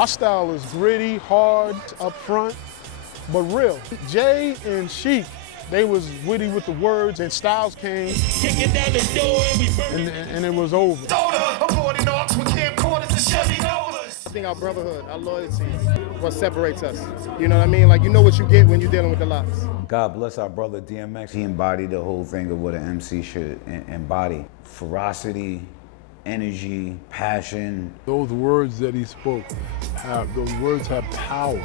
Our style is gritty, hard, up front, but real. Jay and Sheik, they was witty with the words, and Styles came, kicking down the door, and it was over. I think our brotherhood, our loyalty is what separates us. You know what I mean? Like, you know what you get when you're dealing with the lots. God bless our brother DMX. He embodied the whole thing of what an MC should embody. Ferocity, energy, passion. Those words that he spoke, those words have power.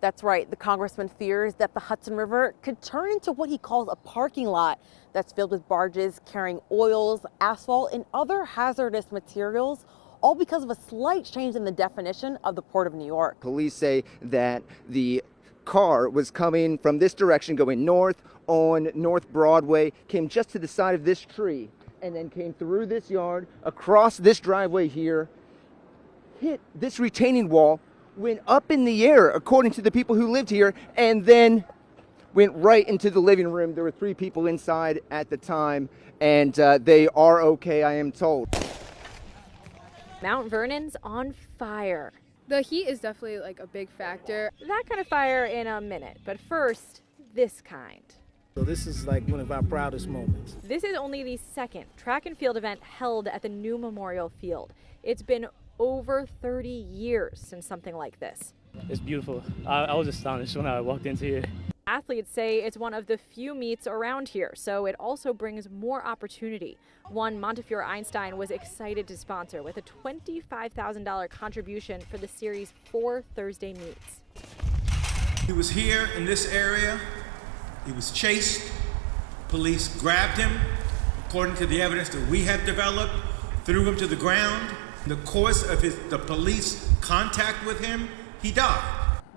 That's right. The congressman fears that the Hudson River could turn into what he calls a parking lot that's filled with barges carrying oils, asphalt, and other hazardous materials, all because of a slight change in the definition of the Port of New York. Police say that the car was coming from this direction, going north on North Broadway, came just to the side of this tree, and then came through this yard, across this driveway here, hit this retaining wall, went up in the air, according to the people who lived here, and then went right into the living room. There were 3 people inside at the time, and they are okay, I am told. Mount Vernon's on fire. The heat is definitely like a big factor. That kind of fire in a minute, but first, this kind. So this is like one of our proudest moments. This is only the second track and field event held at the new Memorial Field. It's been over 30 years since something like this. It's beautiful. I was astonished when I walked into here. Athletes say it's one of the few meets around here, so it also brings more opportunity. One Montefiore Einstein was excited to sponsor with a $25,000 contribution for the series' 4 Thursday meets. He was here in this area. He was chased. Police grabbed him, according to the evidence that we have developed, threw him to the ground. In the course of the police contact with him, he died.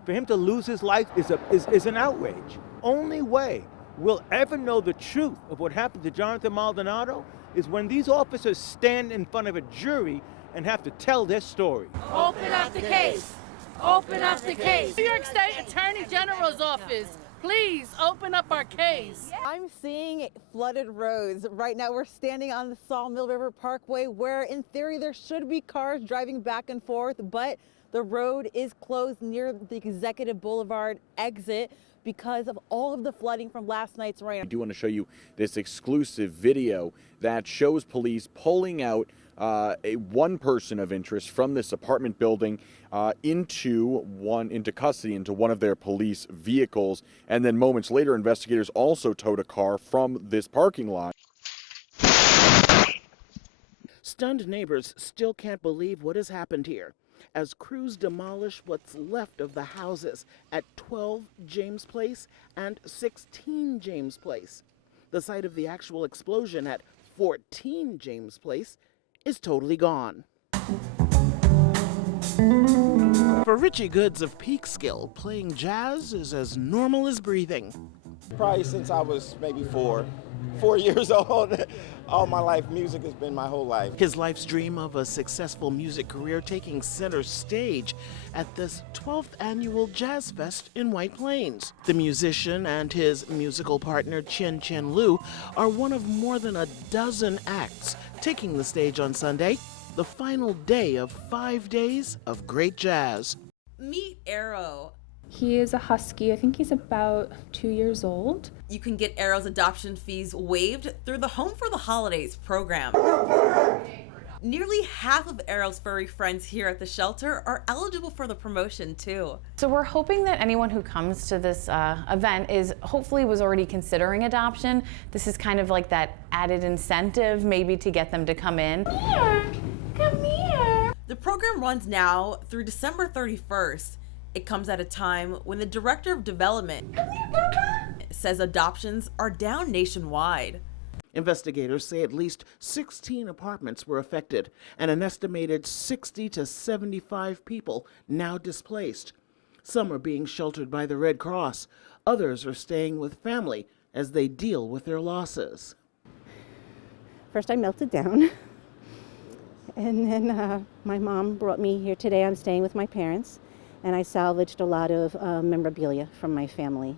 For him to lose his life is an outrage. Only way we'll ever know the truth of what happened to Jonathan Maldonado is when these officers stand in front of a jury and have to tell their story. Open up the case. Open up the case. New York State Attorney General's office, please open up our case. I'm seeing flooded roads. Right now we're standing on the Sawmill River Parkway where in theory there should be cars driving back and forth, but the road is closed near the Executive Boulevard exit because of all of the flooding from last night's rain. I do want to show you this exclusive video that shows police pulling out one person of interest from this apartment building into custody, into one of their police vehicles. And then moments later, investigators also towed a car from this parking lot. Stunned neighbors still can't believe what has happened here as crews demolish what's left of the houses at 12 James Place and 16 James Place. The site of the actual explosion at 14 James Place is totally gone. For Richie Goods of Peekskill, playing jazz is as normal as breathing. Probably since I was maybe four years old. All my life, music has been my whole life. His life's dream of a successful music career taking center stage at this 12th annual Jazz Fest in White Plains. The musician and his musical partner Chen Chen Lu are one of more than a dozen acts taking the stage on Sunday, the final day of 5 days of great jazz. Meet Arrow. He is a husky. I think he's about 2 years old. You can get Arrow's adoption fees waived through the Home for the Holidays program. Nearly half of Arrow's furry friends here at the shelter are eligible for the promotion too. So we're hoping that anyone who comes to this event was already considering adoption. This is kind of like that added incentive maybe to get them to come in. Come here. The program runs now through December 31st. It comes at a time when the Director of Development says adoptions are down nationwide. Investigators say at least 16 apartments were affected and an estimated 60 to 75 people now displaced. Some are being sheltered by the Red Cross. Others are staying with family as they deal with their losses. First I melted down, and then my mom brought me here today. I'm staying with my parents, and I salvaged a lot of memorabilia from my family.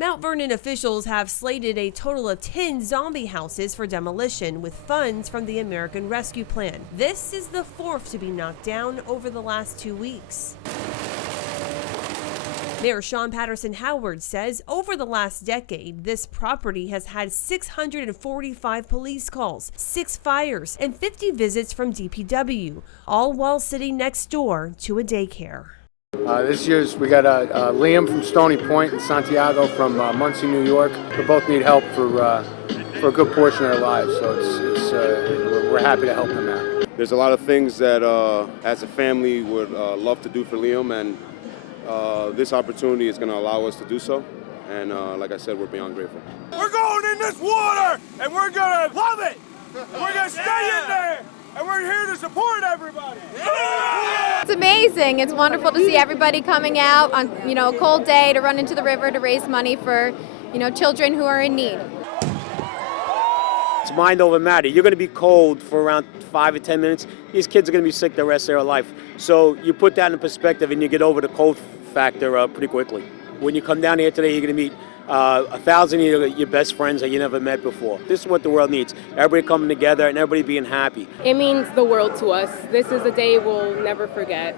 Mount Vernon officials have slated a total of 10 zombie houses for demolition with funds from the American Rescue Plan. This is the fourth to be knocked down over the last 2 weeks. Mayor Sean Patterson Howard says over the last decade, this property has had 645 police calls, 6 fires, and 50 visits from DPW, all while sitting next door to a daycare. This year's we got Liam from Stony Point and Santiago from Muncie, New York. They both need help for a good portion of their lives, so we're happy to help them out. There's a lot of things that as a family would love to do for Liam, and this opportunity is going to allow us to do so. And like I said, we're beyond grateful. We're going in this water, and we're going to love it. We're going to stay in there, and we're here to support everybody. It's amazing. It's wonderful to see everybody coming out on, a cold day to run into the river to raise money for, children who are in need. It's mind over matter. You're going to be cold for around 5 or 10 minutes. These kids are going to be sick the rest of their life. So you put that in perspective and you get over the cold factor pretty quickly. When you come down here today, you're going to meet 1,000 of your best friends that you never met before. This is what the world needs. Everybody coming together and everybody being happy. It means the world to us. This is a day we'll never forget.